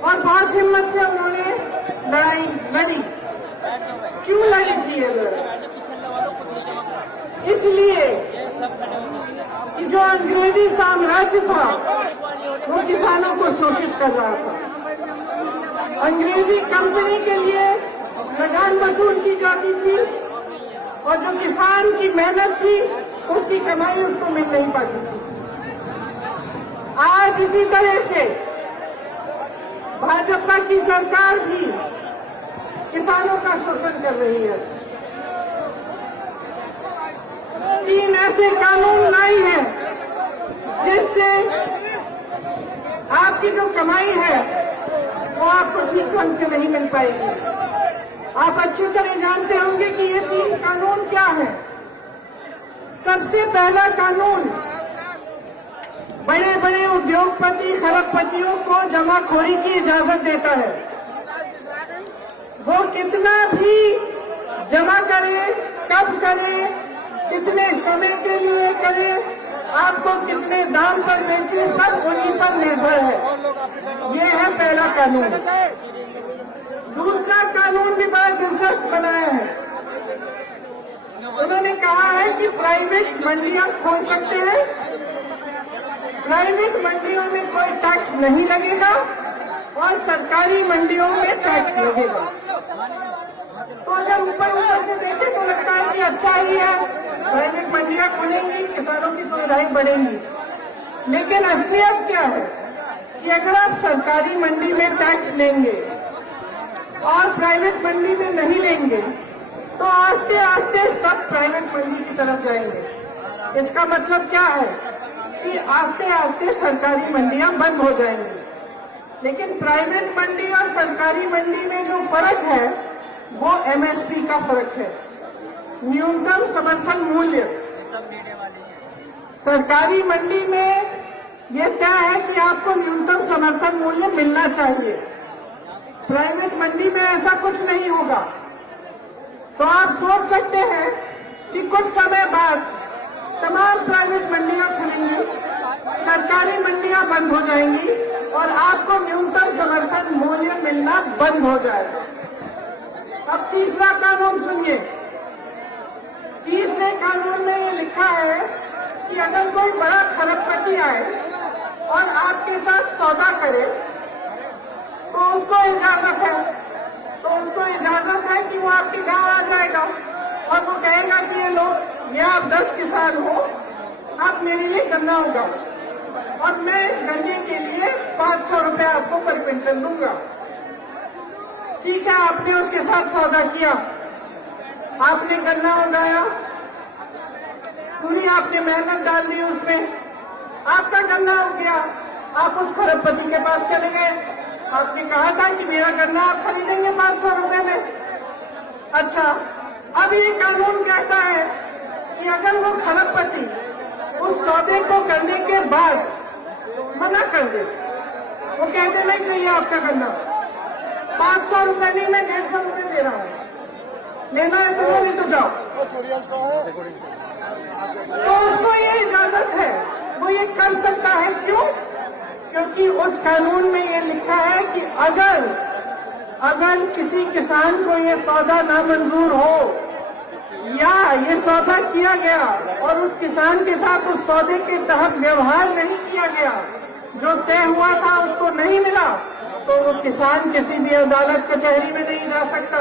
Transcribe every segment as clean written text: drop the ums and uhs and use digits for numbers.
और बहुत हिम्मत से उन्होंने लड़ाई लड़ी। क्यों लड़ी थी ये लड़ाई? इसलिए कि जो अंग्रेजी साम्राज्य था वो किसानों को शोषित कर रहा था। अंग्रेजी कंपनी के लिए लगान वसूल की जाती थी और जो किसान की मेहनत थी उसकी कमाई उसको मिल नहीं पाती थी। आज इसी तरह से भाजपा की सरकार भी किसानों का शोषण कर रही है। 3 ऐसे कानून लाई हैं जिससे आपकी जो कमाई है वो आपको ठीक ढंग से नहीं मिल पाएगी। आप अच्छी तरह जानते होंगे कि ये 3 कानून क्या है। सबसे पहला कानून बड़े बड़े उद्योगपति खरबपतियों को जमाखोरी की इजाजत देता है। वो कितना भी जमा करे, कब करे, कितने समय के लिए करे, आपको कितने दाम पर बेचे, सब उन्हीं पर निर्भर है। ये है पहला कानून। दूसरा कानून भी बड़ा दिलचस्प बनाया है। उन्होंने कहा है कि प्राइवेट मंडियां खोल सकते हैं, प्राइवेट मंडियों में कोई टैक्स नहीं लगेगा और सरकारी मंडियों में टैक्स लगेगा। तो अगर ऊपर ऊपर से देखें तो लगता है कि अच्छा ही है, प्राइवेट मंडियां खुलेंगी, किसानों की सुविधाएं बढ़ेंगी। लेकिन असलियत क्या है कि अगर आप सरकारी मंडी में टैक्स लेंगे और प्राइवेट मंडी में नहीं लेंगे तो आस्ते आस्ते सब प्राइवेट मंडी की तरफ जाएंगे। इसका मतलब क्या है कि आस्ते आस्ते सरकारी मंडियां बंद हो जाएंगी। लेकिन प्राइवेट मंडी और सरकारी मंडी में जो फर्क है वो एमएसपी का फर्क है, न्यूनतम समर्थन मूल्य। सरकारी मंडी में ये तय है कि आपको न्यूनतम समर्थन मूल्य मिलना चाहिए, प्राइवेट मंडी में ऐसा कुछ नहीं होगा। तो आप सोच सकते हैं कि कुछ समय बाद तमाम प्राइवेट मंडियां खुलेंगी, सरकारी मंडियां बंद हो जाएंगी और आपको न्यूनतम समर्थन मूल्य मिलना बंद हो जाएगा। अब तीसरा कानून सुनिए। तीसरे कानून में ये लिखा है कि अगर कोई बड़ा खरबपति आए और आपके साथ सौदा करे तो उसको इजाजत है, कि वो आपके गांव आ जाएगा और वो कहेगा कि ये लोग, ये आप 10 किसान हो, आप मेरे लिए गन्ना उगाओ और मैं इस गन्ने के लिए 500 रुपये आपको पर क्विंटल दूंगा। ठीक है, आपने उसके साथ सौदा किया, आपने गन्ना उगाया, पूरी आपने मेहनत डाल दी उसमें, आपका गन्ना उग गया। आप उस खरबपति के पास चले गए, आपने कहा था कि मेरा गन्ना आप खरीदेंगे 500 रुपये में। अच्छा, अब ये कानून कहता है कि अगर वो खरबपति उस सौदे को करने के बाद मना कर दे, वो कहते नहीं चाहिए आपका गन्ना, 500 रुपये नहीं, मैं 150 रुपये दे रहा हूँ, लेना है तो नहीं तो जाओ, तो उसको ये इजाजत है, वो ये कर सकता है। क्यों? क्योंकि उस कानून में ये लिखा है कि अगर किसी किसान को ये सौदा नामंजूर हो या ये सौदा किया गया और उस किसान के साथ उस सौदे के तहत व्यवहार नहीं किया गया, जो तय हुआ था उसको नहीं मिला, तो वो किसान किसी भी अदालत कचहरी में नहीं जा सकता।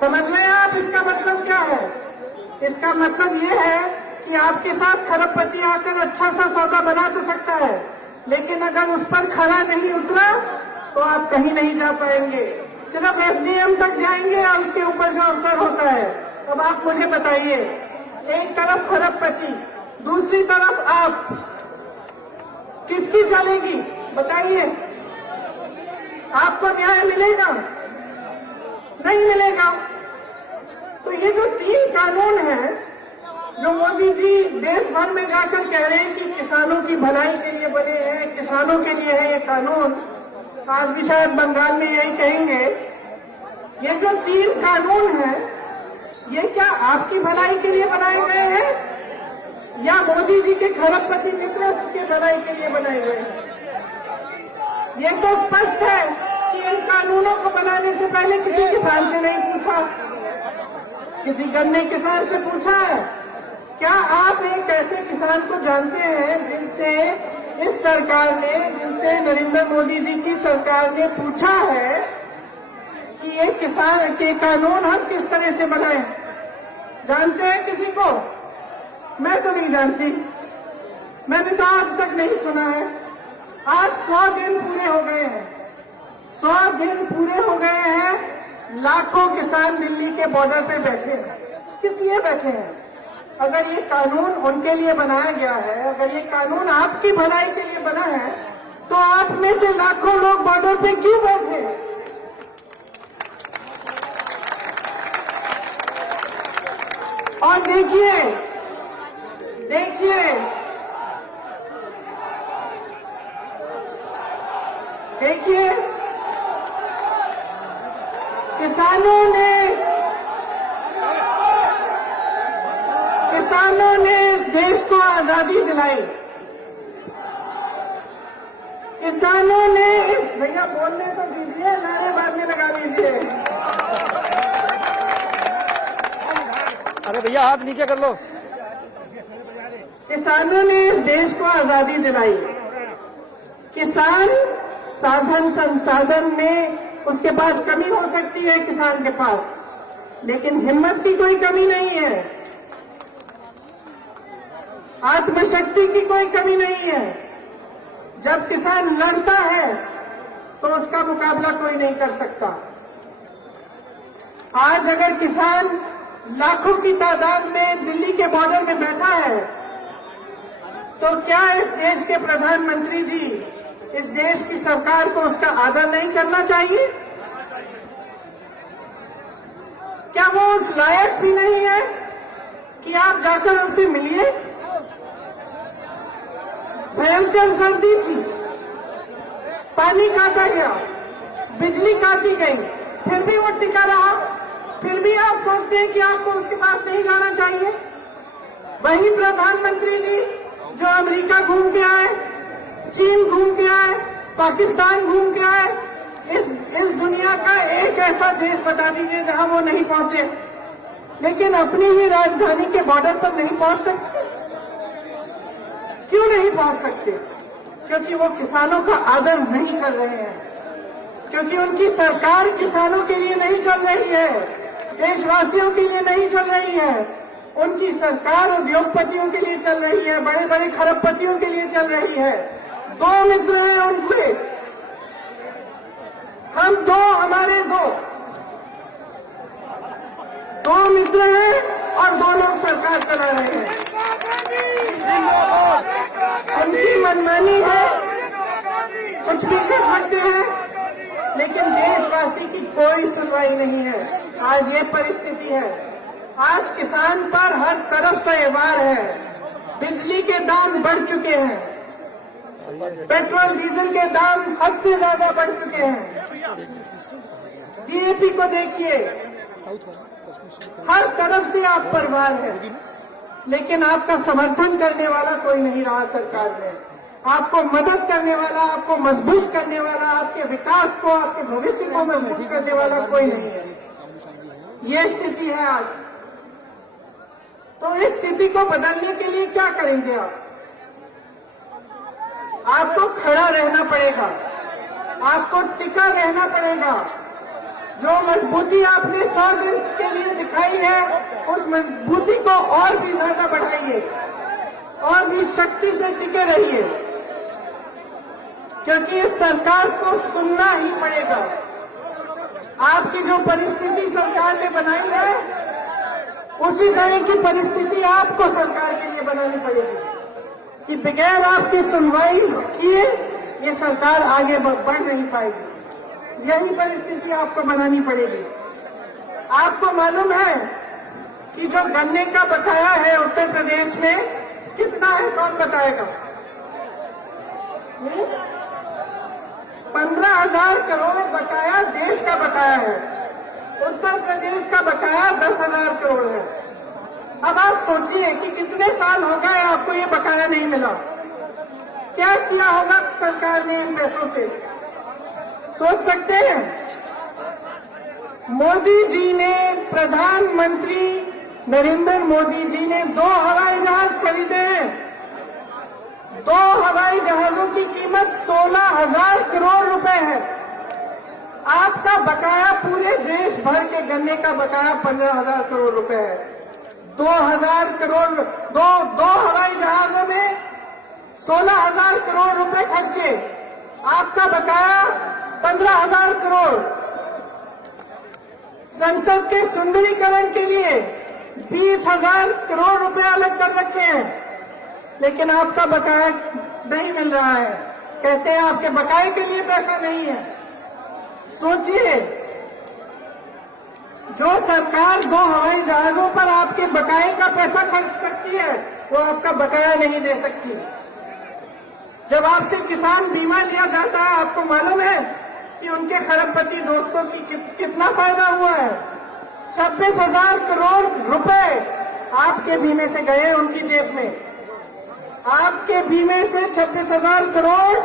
समझ रहे हैं आप इसका मतलब क्या है? इसका मतलब ये है कि आपके साथ खरबपति आकर अच्छा सा सौदा बना तो सकता है, लेकिन अगर उस पर खरा नहीं उतरा तो आप कहीं नहीं जा पाएंगे, सिर्फ एसडीएम तक जाएंगे और उसके ऊपर जो असर होता है। अब आप मुझे बताइए, एक तरफ खरबपति, दूसरी तरफ आप, किसकी चलेगी? बताइए, आपको न्याय मिलेगा? नहीं मिलेगा। तो ये जो 3 कानून हैं जो मोदी जी देश भर में जाकर कह रहे हैं कि किसानों की भलाई के लिए बने हैं, किसानों के लिए है ये कानून, आज भी शायद बंगाल में यही कहेंगे, ये जो 3 कानून हैं ये क्या आपकी भलाई के लिए बनाए गए हैं या मोदी जी के खरबपति मित्र के भलाई के लिए बनाए गए हैं? ये तो स्पष्ट है कि इन कानूनों को बनाने से पहले किसी किसान से नहीं पूछा, किसी गन्ने किसान से पूछा है। क्या आप एक ऐसे किसान को जानते हैं जिनसे इस सरकार ने, जिनसे नरेंद्र मोदी जी की सरकार ने पूछा है कि ये किसान के कानून हम किस तरह से बनाएं? जानते हैं किसी को? मैं तो नहीं जानती, मैंने तो आज तक नहीं सुना है। आज 100 दिन पूरे हो गए हैं, 100 दिन पूरे हो गए हैं। लाखों किसान दिल्ली के बॉर्डर पे बैठे हैं। किस लिए बैठे हैं? अगर ये कानून उनके लिए बनाया गया है, अगर ये कानून आपकी भलाई के लिए बना है, तो आप में से लाखों लोग बॉर्डर पे क्यों बैठे हैं? और देखिए देखिए देखिए किसानों ने इस देश को आजादी दिलाई। किसानों ने इस, भैया बोलने तो दीजिए, नारेबाजी लगा दीजिए। अरे भैया हाथ नीचे कर लो। किसानों ने इस देश को आजादी दिलाई। किसान साधन संसाधन में उसके पास कमी हो सकती है, किसान के पास, लेकिन हिम्मत की कोई कमी नहीं है, आत्मशक्ति की कोई कमी नहीं है। जब किसान लड़ता है तो उसका मुकाबला कोई नहीं कर सकता। आज अगर किसान लाखों की तादाद में दिल्ली के बॉर्डर में बैठा है, तो क्या इस देश के प्रधानमंत्री जी, इस देश की सरकार को उसका आदर नहीं करना चाहिए? क्या वो उस लायक भी नहीं है कि आप जाकर उनसे मिलिए? भयंकर सर्दी थी, पानी काटा गया, बिजली काटी गई, फिर भी वो टिका रहा। फिर भी आप सोचते हैं कि आपको उसके पास नहीं जाना चाहिए? वही प्रधानमंत्री जी जो अमेरिका घूम के आए, चीन घूम के आए, पाकिस्तान घूम के आए, इस दुनिया का एक ऐसा देश बता दीजिए जहां वो नहीं पहुंचे, लेकिन अपनी ही राजधानी के बॉर्डर पर नहीं पहुंच सकते। क्यों नहीं पहुंच सकते? क्योंकि वो किसानों का आदर नहीं कर रहे हैं, क्योंकि उनकी सरकार किसानों के लिए नहीं चल रही है, देशवासियों के लिए नहीं चल रही है। उनकी सरकार उद्योगपतियों के लिए चल रही है, बड़े बड़े खरबपतियों के लिए चल रही है। दो मित्र हैं उनके, हम दो, हमारे दो मित्र हैं और दो लोग सरकार चला रहे हैं। उनकी मनमानी है, कुछ भी कर सकते हैं, लेकिन देशवासी की कोई सुनवाई नहीं है। आज ये परिस्थिति है। आज किसान पर हर तरफ से वार है। बिजली के दाम बढ़ चुके हैं, पेट्रोल डीजल के दाम हद से ज्यादा बढ़ चुके हैं। डीएपी को देखिए, हर तरफ से आप पर वार है, लेकिन आपका समर्थन करने वाला कोई नहीं रहा सरकार में। आपको मदद करने वाला, आपको मजबूत करने वाला, आपके विकास को, आपके भविष्य को मजबूत करने वाला कोई नहीं है। ये स्थिति है आज। तो इस स्थिति को बदलने के लिए क्या करेंगे आप? आपको खड़ा रहना पड़ेगा, आपको टिका रहना पड़ेगा। जो मजबूती आपने 100 दिन के लिए दिखाई है, उस मजबूती को और भी ज्यादा बढ़ाइए, और भी शक्ति से टिके रहिए, क्योंकि इस सरकार को सुनना ही पड़ेगा। आपकी जो परिस्थिति सरकार ने बनाई है, उसी तरह की परिस्थिति आपको सरकार के लिए बनानी पड़ेगी कि बगैर आपकी सुनवाई किए ये सरकार आगे बढ़ नहीं पाएगी। यही परिस्थिति आपको बनानी पड़ेगी। आपको मालूम है कि जो गन्ने का बकाया है उत्तर प्रदेश में कितना है? कौन बताएगा? 15,000 करोड़ बकाया देश का बकाया है। उत्तर प्रदेश का बकाया 10,000 करोड़ है। अब आप सोचिए कि कितने साल हो गए आपको ये बकाया नहीं मिला। क्या किया होगा सरकार ने इन पैसों से? सोच सकते हैं? मोदी जी ने, प्रधानमंत्री नरेंद्र मोदी जी ने 2 हवाई जहाज खरीदे हैं। 2 हवाई जहाजों की कीमत 16,000 करोड़ रुपए है। आपका बकाया पूरे देश भर के गन्ने का बकाया 15,000 करोड़ रुपए है। 2,000 करोड़, दो हवाई जहाजों में 16,000 करोड़ रुपए खर्चे, आपका बकाया 15,000 करोड़। संसद के सुंदरीकरण के लिए 20,000 करोड़ रुपए अलग कर रखे हैं, लेकिन आपका बकाया नहीं मिल रहा है। कहते हैं आपके बकाये के लिए पैसा नहीं है। सोचिए, जो सरकार 2 हवाई जहाजों पर आपके बकाये का पैसा खर्च सकती है, वो आपका बकाया नहीं दे सकती। जब आपसे किसान बीमा लिया जाता है, आपको मालूम है कि उनके खरबपति दोस्तों की कितना फायदा हुआ है? 26,000 करोड़ रुपए आपके बीमे से गए उनकी जेब में। आपके बीमे से 26,000 करोड़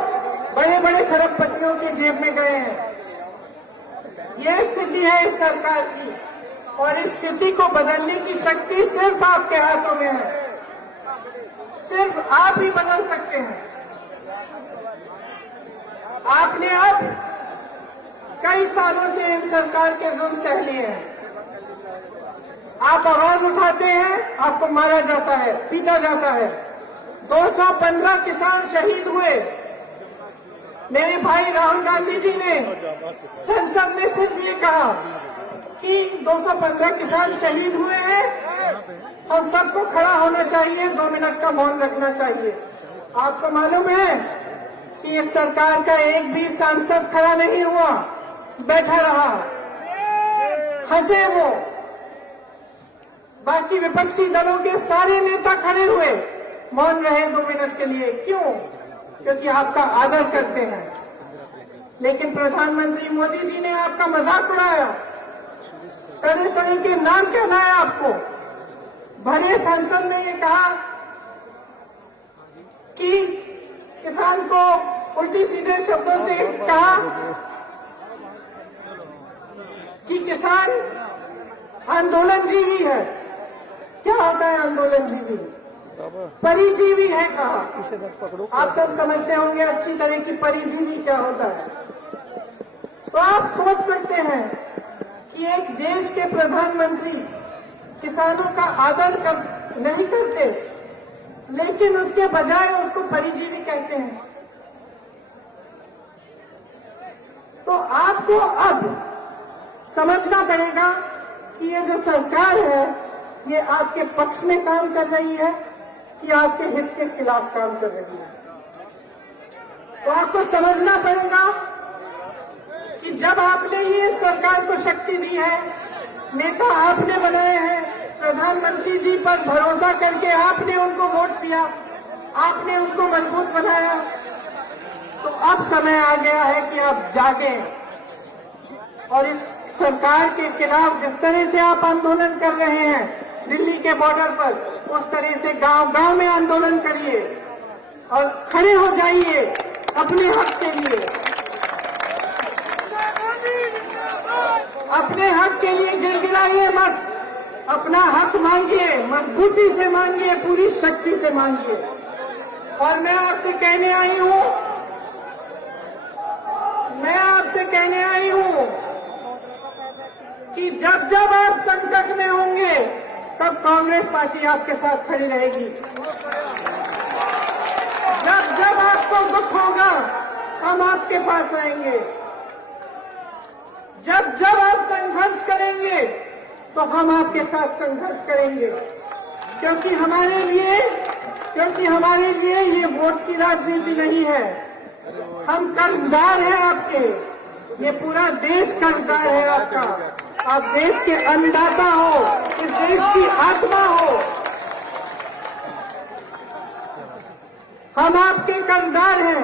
बड़े बड़े खरबपतियों की जेब में गए हैं। ये स्थिति है इस सरकार की, और इस स्थिति को बदलने की शक्ति सिर्फ आपके हाथों में है। सिर्फ आप ही बदल सकते हैं। आपने अब कई सालों से इन सरकार के जुल्म सह लिए हैं। आप आवाज उठाते हैं, आपको मारा जाता है, पीटा जाता है। 215 किसान शहीद हुए। मेरे भाई राहुल गांधी जी ने संसद में सिर्फ ये कहा कि 215 किसान शहीद हुए हैं, हम सबको खड़ा होना चाहिए, 2 मिनट का मौन रखना चाहिए। आपको मालूम है कि इस सरकार का एक भी सांसद खड़ा नहीं हुआ, बैठा रहा, हंसे वो। बाकी विपक्षी दलों के सारे नेता खड़े हुए, मौन रहे 2 मिनट के लिए। क्यों? क्योंकि आपका आदर करते हैं। लेकिन प्रधानमंत्री मोदी जी ने आपका मजाक उड़ाया, तरह तरह के नाम कहलाए आपको। भरे संसद ने ये कहा कि किसान को उल्टी सीधे शब्दों से कहा कि किसान आंदोलनजीवी है। क्या होता है आंदोलनजीवी? परिजीवी है कहा। आप सब समझते होंगे अच्छी तरह की परिजीवी क्या होता है। तो आप सोच सकते हैं कि एक देश के प्रधानमंत्री किसानों का आदर नहीं करते, लेकिन उसके बजाय उसको परिजीवी कहते हैं। तो आपको अब समझना पड़ेगा कि ये जो सरकार है, ये आपके पक्ष में काम कर रही है कि आपके हित के खिलाफ काम कर रही है। तो आपको समझना पड़ेगा कि जब आपने ये सरकार को शक्ति दी है, नेता आपने बनाए हैं, प्रधानमंत्री जी पर भरोसा करके आपने उनको वोट दिया, आपने उनको मजबूत बनाया, तो अब समय आ गया है कि आप जागें और इस सरकार के खिलाफ जिस तरह से आप आंदोलन कर रहे हैं दिल्ली के बॉर्डर पर, उस तरह से गांव-गांव में आंदोलन करिए और खड़े हो जाइए अपने हक के लिए। अपने हक के लिए गिड़गिड़ाइए मत, अपना हक मांगिए, मजबूती से मांगिए, पूरी शक्ति से मांगिए। और मैं आपसे कहने आई हूं कि जब जब आप संकट में होंगे, तब कांग्रेस पार्टी आपके साथ खड़ी रहेगी। जब जब आपको दुख होगा, हम आपके पास आएंगे। जब जब आप संघर्ष करेंगे, तो हम आपके साथ संघर्ष करेंगे। क्योंकि हमारे लिए ये वोट की राजनीति नहीं है। हम कर्जदार हैं आपके, ये पूरा देश कर्जदार है आपका। आप देश के अन्नदाता हो, इस देश की आत्मा हो। हम आपके कर्जदार हैं।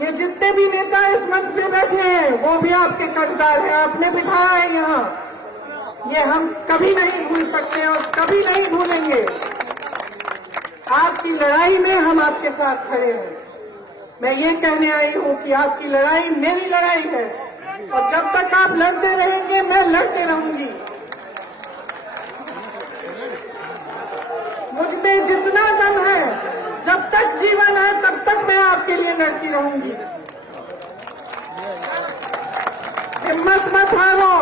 ये जितने भी नेता इस मंच पे बैठे हैं, वो भी आपके कर्जदार हैं। आपने बिठाया है यहाँ, ये हम कभी नहीं भूल सकते और कभी नहीं भूलेंगे। आपकी लड़ाई में हम आपके साथ खड़े हैं। मैं ये कहने आई हूँ कि आपकी लड़ाई मेरी लड़ाई है, और जब तक आप लड़ते रहेंगे मैं लड़ते रहूंगी। मुझ में जितना दम है, जब तक जीवन है तब तक मैं आपके लिए लड़ती रहूंगी। हिम्मत मत हारो,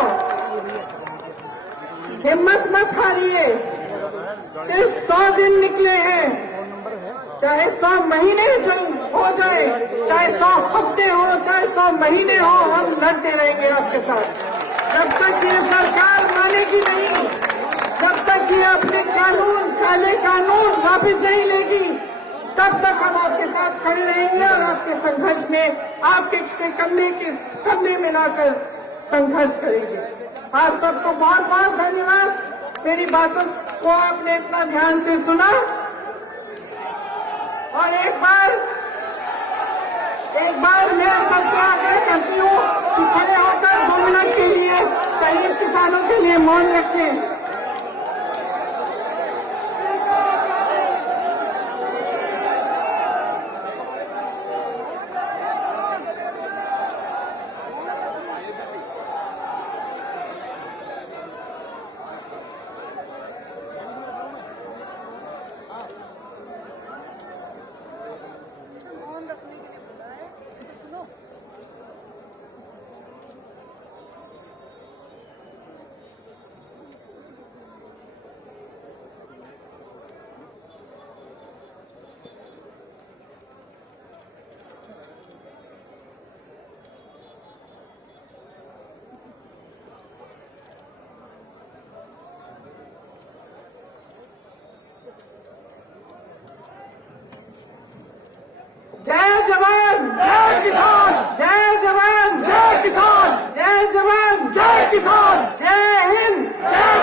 हिम्मत मत हारिए। सिर्फ 100 दिन निकले हैं, चाहे 100 महीने हो जाए, चाहे 100 हफ्ते हो, चाहे 100 महीने हो, हम लड़ते रहेंगे आपके साथ। जब तक ये सरकार मानेगी नहीं, जब तक ये अपने कानून, काले कानून वापस नहीं लेगी, तब तक हम आपके साथ खड़े रहेंगे और आपके संघर्ष में आपके से कंधे मिलाकर संघर्ष करेंगे। आप सबको बहुत बहुत धन्यवाद। मेरी बातों को आपने इतना ध्यान से सुना। और एक बार मैं सबसे आग्रह करती हूँ कि खड़े होकर 2 मिनट के लिए शहीद किसानों के लिए मौन रखें। जय जवान जय किसान, जय जवान जय किसान, जय जवान जय किसान, जय हिंद जय